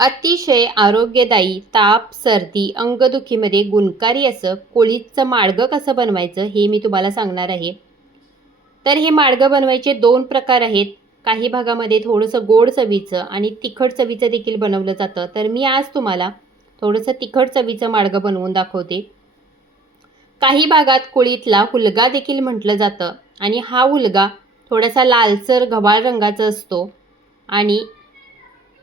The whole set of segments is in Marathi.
अतिशय आरोग्यदायी ताप सर्दी अंगदुखीमध्ये गुणकारी असं कोळीचं माडगं कसं बनवायचं हे मी तुम्हाला सांगणार आहे. तर हे माडगं बनवायचे दोन प्रकार आहेत. काही भागामध्ये थोडंसं गोड चवीचं आणि तिखट चवीचं देखील बनवलं जातं. तर मी आज तुम्हाला थोडंसं तिखट चवीचं माडगं बनवून दाखवते. काही भागात कुळीतला हुलगा देखील म्हटलं जातं आणि हा हुलगा थोडासा लालसर गव्हाळ रंगाचा असतो आणि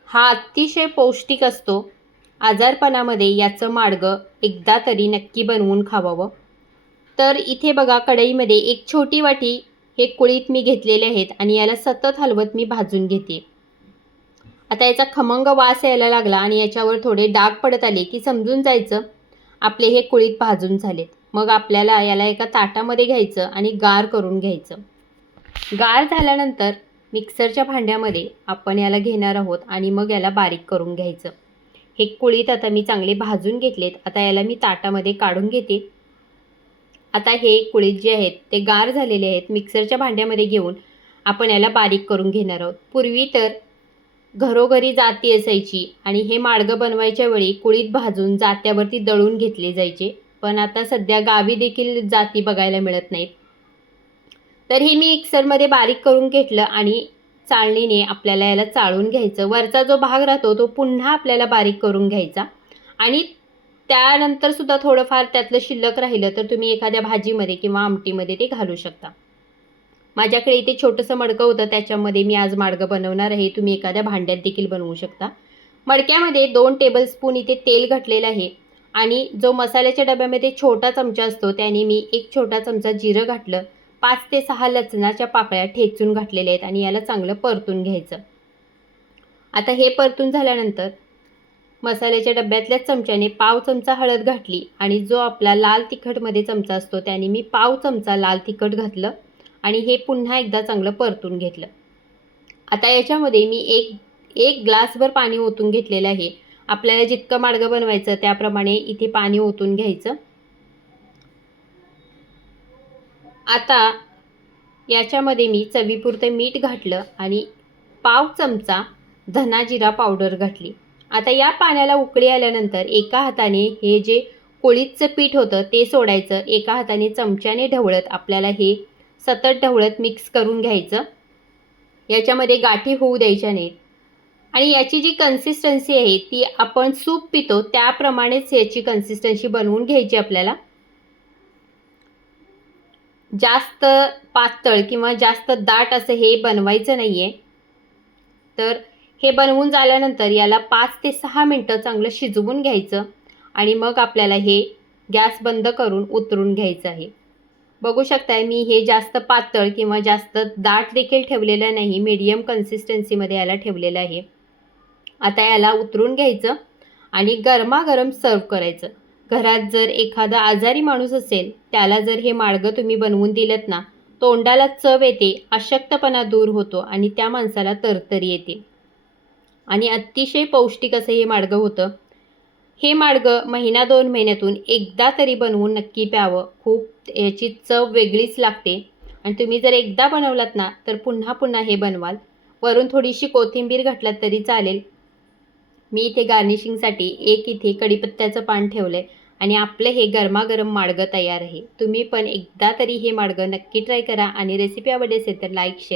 हा अतिशय पौष्टिक असतो. आजारपणामध्ये याचं माडगं एकदा तरी नक्की बनवून खावावं. तर इथे बघा कढईमध्ये एक छोटी वाटी हे कुळीत मी घेतलेले आहेत आणि याला सतत हलवत मी भाजून घेते. आता याचा खमंग वास यायला लागला आणि याच्यावर थोडे डाग पडत आले की समजून जायचं आपले हे कुळीत भाजून झालेत. मग आपल्याला याला एका ताटामध्ये घ्यायचं आणि गार करून घ्यायचं. गार झाल्यानंतर मिक्सरच्या भांड्यामध्ये आपण याला घेणार आहोत आणि मग याला बारीक करून घ्यायचं. हे कुळीत आता मी चांगले भाजून घेतलेत. आता याला मी ताटामध्ये काढून घेते. आता हे कुळीत जे आहेत ते गार झालेले आहेत मिक्सरच्या भांड्यामध्ये घेऊन आपण याला बारीक करून घेणार आहोत. पूर्वी तर घरोघरी जाती असायची आणि हे माडगं बनवायच्या वेळी कुळीत भाजून जात्यावरती दळून घेतले जायचे. पण आता सध्या गावी देखील जाती बघायला मिळत नाहीत. तर हे मी मिक्सरमध्ये बारीक करून घेतलं आणि चाळणीने आपल्याला याला चाळून घ्यायचं. वरचा जो भाग राहतो तो पुन्हा आपल्याला बारीक करून घ्यायचा. आणि त्यानंतर सुद्धा थोडंफार त्यातलं शिल्लक राहिलं तर तुम्ही एखाद्या भाजीमध्ये किंवा आमटीमध्ये ते घालू शकता. माझ्याकडे इथे छोटंसं मडकं होतं त्याच्यामध्ये मी आज मार्ग बनवणार आहे. तुम्ही एखाद्या भांड्यात देखील बनवू शकता. मडक्यामध्ये दोन टेबलस्पून इथे तेल घातलेलं आहे आणि जो मसाल्याच्या डब्यामध्ये छोटा चमचा असतो त्याने मी एक छोटा चमचा जिरं घातलं. पाच ते सहा लचणाच्या पाकळ्या ठेचून घातलेल्या आहेत आणि याला चांगलं परतून घ्यायचं. आता हे परतून झाल्यानंतर मसाल्याच्या डब्यातल्याच चमच्याने पाव चमचा हळद घातली आणि जो आपला लाल तिखटमध्ये चमचा असतो त्याने मी पाव चमचा लाल तिखट घातलं आणि हे पुन्हा एकदा चांगलं परतून घेतलं. आता याच्यामध्ये मी एक एक ग्लासभर पाणी ओतून घेतलेलं आहे. आपल्याला जितकं मार्ग बनवायचं त्याप्रमाणे इथे पाणी ओतून घ्यायचं. आता याच्यामध्ये मी चवीपुरतं मीठ घातलं आणि पाव चमचा धना जिरा पावडर घातली. आता या पाण्याला उकळी आल्यानंतर एका हाताने हे जे कोळीचं पीठ होतं ते सोडायचं. एका हाताने चमच्याने ढवळत आपल्याला हे सतत ढवळत मिक्स करून घ्यायचं. याच्यामध्ये गाठी होऊ द्यायच्या नाहीत. आणि याची जी कन्सिस्टन्सी आहे ती आपण सूप पितो त्याप्रमाणेच याची कन्सिस्टन्सी बनवून घ्यायची आपल्याला. जास्त पातळ किंवा जास्त दाट असं हे बनवायचं नाही आहे तर हे बनवून झाल्यानंतर याला पाच ते सहा मिनटं चांगलं शिजवून घ्यायचं आणि मग आपल्याला हे गॅस बंद करून उतरून घ्यायचं आहे. बघू शकताय मी हे जास्त पातळ किंवा जास्त दाट देखील ठेवलेलं नाही मीडियम कन्सिस्टन्सीमध्ये याला ठेवलेलं आहे. आता याला उतरून घ्यायचं आणि गरमागरम सर्व करायचं. घरात जर एखादा आजारी माणूस असेल त्याला जर हे मार्ग तुम्ही बनवून दिलत ना तोंडाला चव येते अशक्तपणा दूर होतो आणि त्या माणसाला तरतरी येते. आणि अतिशय पौष्टिक असं हे मार्ग होतं. हे मार्ग महिना दोन महिन्यातून एकदा तरी बनवून नक्की प्यावं. खूप याची चव वेगळीच लागते. आणि तुम्ही जर एकदा बनवलात ना तर पुन्हा पुन्हा हे बनवाल. वरून थोडीशी कोथिंबीर घातलात तरी चालेल. मी इथे गार्निशिंगसाठी एक इथे कढीपत्त्याचं पान ठेवलं आहे आणि आपलं हे गरमागरम माडगं तयार आहे. तुम्ही पण एकदा तरी हे माडगं नक्की ट्राय करा आणि रेसिपी आवडली असेल तर लाईक शेअर